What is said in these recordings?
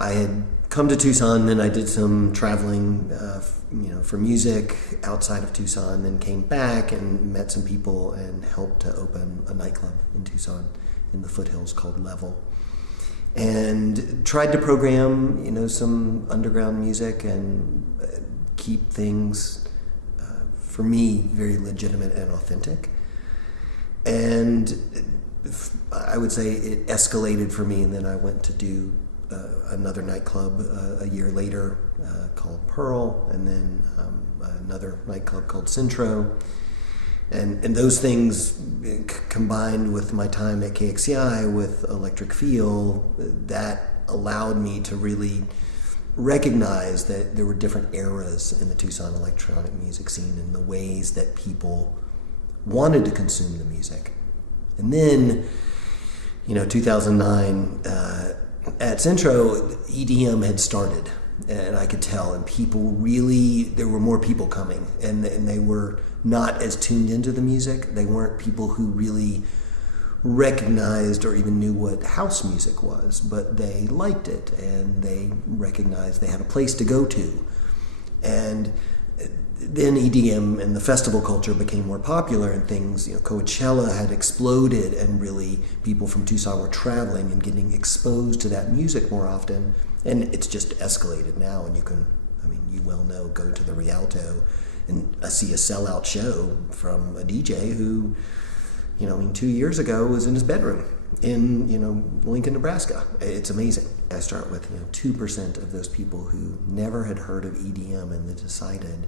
I had come to Tucson, then I did some traveling, for music outside of Tucson, then came back and met some people and helped to open a nightclub in Tucson in the foothills called Level. And tried to program, some underground music and keep things, for me, very legitimate and authentic. And I would say it escalated for me, and then I went to do another nightclub a year later called Pearl, and then another nightclub called Centro. And those things combined with my time at KXCI with Electric Feel, that allowed me to really recognize that there were different eras in the Tucson electronic music scene and the ways that people wanted to consume the music. And then, 2009, at Centro, EDM had started, and I could tell, and there were more people coming, and they were not as tuned into the music. They weren't people who really recognized or even knew what house music was, but they liked it, and they recognized they had a place to go to. And then EDM and the festival culture became more popular, and things, Coachella had exploded, and really people from Tucson were traveling and getting exposed to that music more often. And it's just escalated now, and you well know, go to the Rialto and see a sellout show from a DJ who, 2 years ago was in his bedroom in, Lincoln, Nebraska. It's amazing. I start with, 2% of those people who never had heard of EDM and they decided,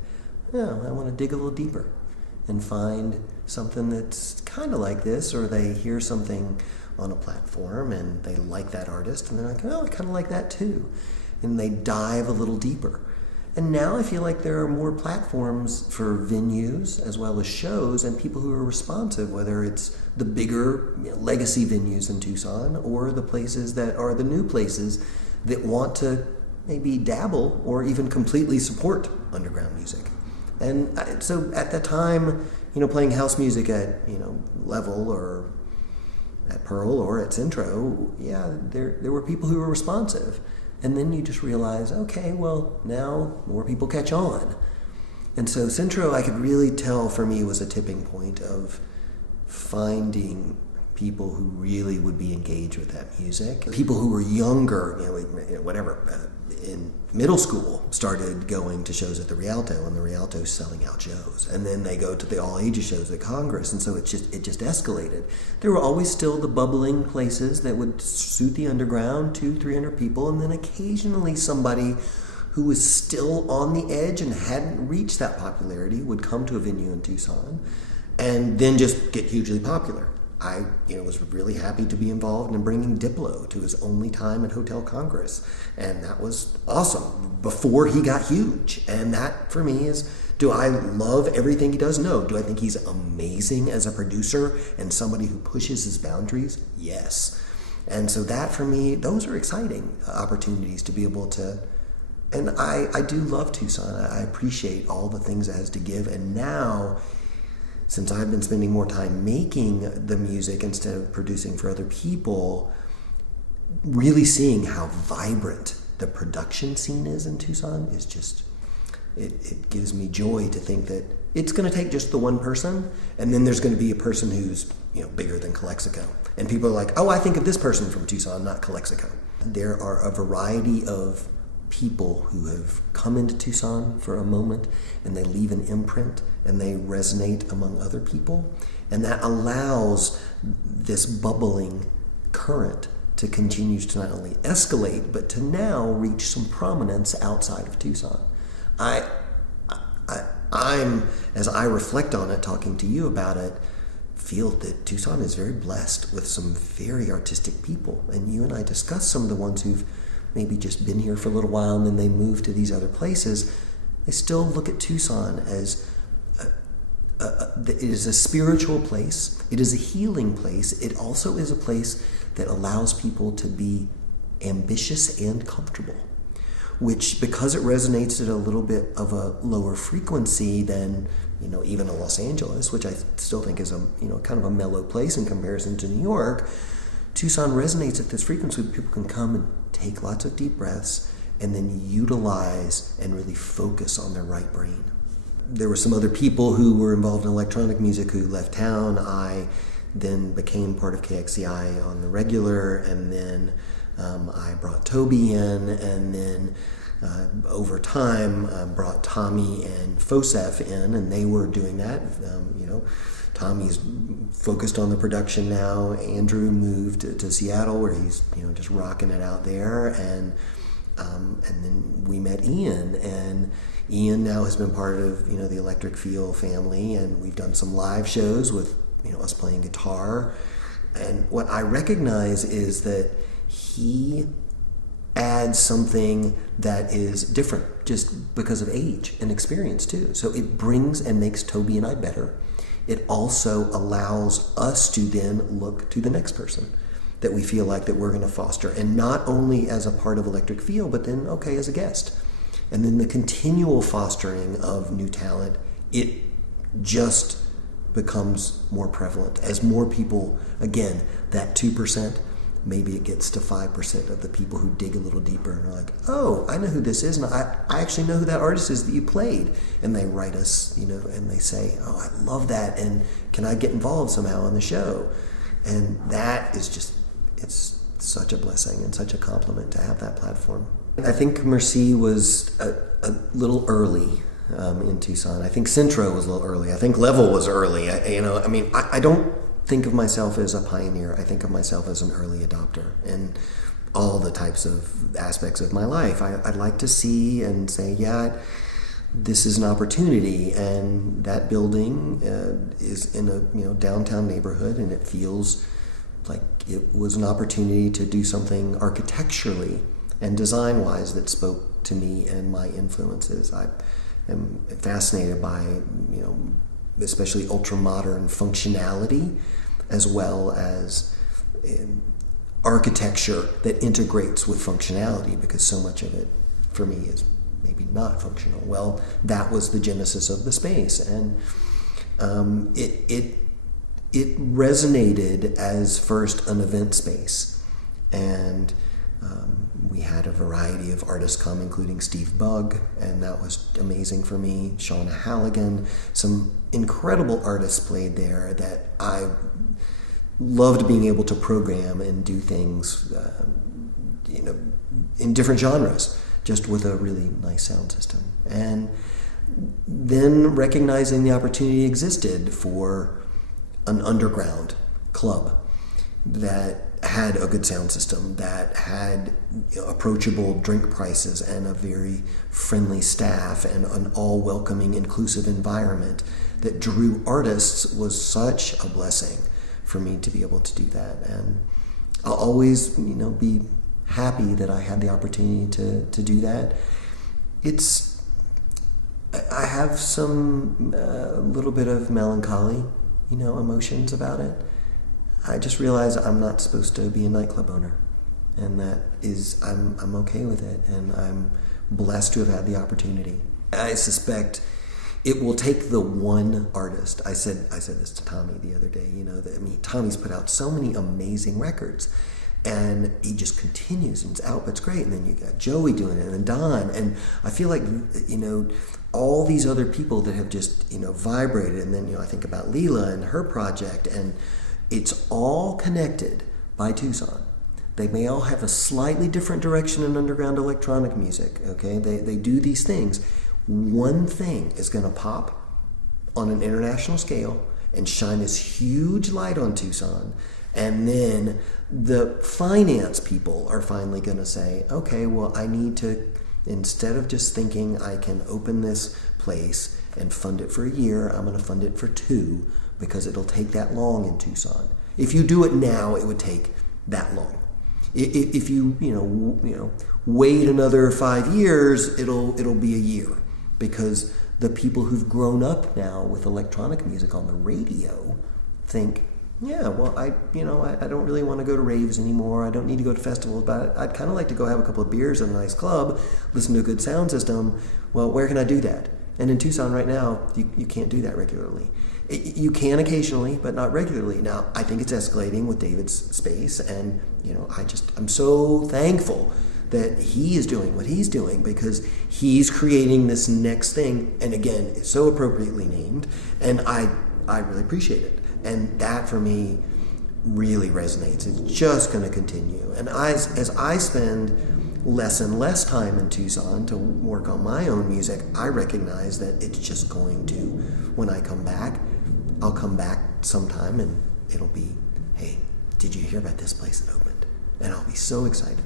I want to dig a little deeper and find something that's kind of like this, or they hear something on a platform and they like that artist and they're like, I kind of like that too. And they dive a little deeper. And now I feel like there are more platforms for venues as well as shows and people who are responsive, whether it's the bigger legacy venues in Tucson or the places that are the new places that want to maybe dabble or even completely support underground music. And so at that time, playing house music at, Level or at Pearl or at Centro, there were people who were responsive. And then you just realize, okay, well, now more people catch on. And so Centro, I could really tell for me, was a tipping point of finding people who really would be engaged with that music. People who were younger, in middle school started going to shows at the Rialto, and the Rialto's selling out shows. And then they go to the all ages shows at Congress, and so it just escalated. There were always still the bubbling places that would suit the underground, 200-300 people, and then occasionally somebody who was still on the edge and hadn't reached that popularity would come to a venue in Tucson and then just get hugely popular. I was really happy to be involved in bringing Diplo to his only time at Hotel Congress. And that was awesome before he got huge. And that for me is, do I love everything he does? No. Do I think he's amazing as a producer and somebody who pushes his boundaries? Yes. And so that for me, those are exciting opportunities to be able to, and I do love Tucson. I appreciate all the things it has to give. And now, since I've been spending more time making the music instead of producing for other people, really seeing how vibrant the production scene is in Tucson is just, it gives me joy to think that it's going to take just the one person, and then there's going to be a person who's bigger than Calexico. And people are like, I think of this person from Tucson, not Calexico. There are a variety of people who have come into Tucson for a moment and they leave an imprint and they resonate among other people, and that allows this bubbling current to continue to not only escalate but to now reach some prominence outside of Tucson. I'm, as I reflect on it, talking to you about it, feel that Tucson is very blessed with some very artistic people, and you and I discussed some of the ones who've maybe just been here for a little while and then they move to these other places. They still look at Tucson as it is a spiritual place, it is a healing place, it also is a place that allows people to be ambitious and comfortable, which, because it resonates at a little bit of a lower frequency than even a Los Angeles, which I still think is a kind of a mellow place in comparison to New York, Tucson resonates at this frequency where people can come and take lots of deep breaths, and then utilize and really focus on their right brain. There were some other people who were involved in electronic music who left town. I then became part of KXCI on the regular, and then I brought Toby in, and then over time brought Tommy and Fosef in, and they were doing that. Tommy's focused on the production now. Andrew moved to Seattle, where he's just rocking it out there, and then we met Ian, and Ian now has been part of the Electric Feel family, and we've done some live shows with us playing guitar. And what I recognize is that he adds something that is different just because of age and experience too. So it brings and makes Toby and I better. It also allows us to then look to the next person that we feel like that we're going to foster, and not only as a part of Electric Feel, but then as a guest. And then the continual fostering of new talent, it just becomes more prevalent as more people, again, that 2%, maybe it gets to 5% of the people who dig a little deeper and are like, oh, I know who this is, and I actually know who that artist is that you played. And they write us, and they say, oh, I love that, and can I get involved somehow on the show? And that is just, it's such a blessing and such a compliment to have that platform. I think Merci was a little early in Tucson. I think Centro was a little early. I think Level was early. I don't think of myself as a pioneer. I think of myself as an early adopter in all the types of aspects of my life. I'd like to see and say, yeah, this is an opportunity, and that building is in a downtown neighborhood, and it feels like it was an opportunity to do something architecturally and design-wise that spoke to me and my influences. I am fascinated by especially ultra-modern functionality, as well as architecture that integrates with functionality, because so much of it, for me, is maybe not functional. Well, that was the genesis of the space, and it resonated as first an event space, and we had a variety of artists come, including Steve Bugg, and that was amazing for me. Shauna Halligan, some incredible artists played there that I loved being able to program and do things, in different genres, just with a really nice sound system. And then recognizing the opportunity existed for an underground club that had a good sound system, that had approachable drink prices and a very friendly staff and an all-welcoming, inclusive environment that drew artists, was such a blessing for me to be able to do that. And I'll always, be happy that I had the opportunity to do that. I have some a little bit of melancholy, emotions about it. I just realized I'm not supposed to be a nightclub owner, and that is, I'm okay with it, and I'm blessed to have had the opportunity. I suspect it will take the one artist. I said this to Tommy the other day, Tommy's put out so many amazing records, and he just continues, and his output's great, and then you got Joey doing it, and Don, and I feel like, all these other people that have just, vibrated, and then, I think about Leela and her project, and it's all connected by Tucson. They may all have a slightly different direction in underground electronic music, okay? They do these things. One thing is going to pop on an international scale and shine this huge light on Tucson, and then the finance people are finally going to say, okay, well, I need to, instead of just thinking I can open this place and fund it for a year, I'm going to fund it for 2, because it'll take that long in Tucson. If you do it now, it would take that long. If you wait another 5 years, it'll be a year, because the people who've grown up now with electronic music on the radio think, yeah, well, I don't really want to go to raves anymore. I don't need to go to festivals, but I'd kind of like to go have a couple of beers in a nice club, listen to a good sound system. Well, where can I do that? And in Tucson right now, you can't do that regularly. You can occasionally, but not regularly. Now, I think it's escalating with David's space, and I'm so thankful that he is doing what he's doing, because he's creating this next thing, and again, it's so appropriately named, and I really appreciate it. And that for me really resonates. It's just going to continue. And as I spend less and less time in Tucson to work on my own music, I recognize that it's just going to, when I come back, I'll come back sometime and it'll be, hey, did you hear about this place that opened? And I'll be so excited.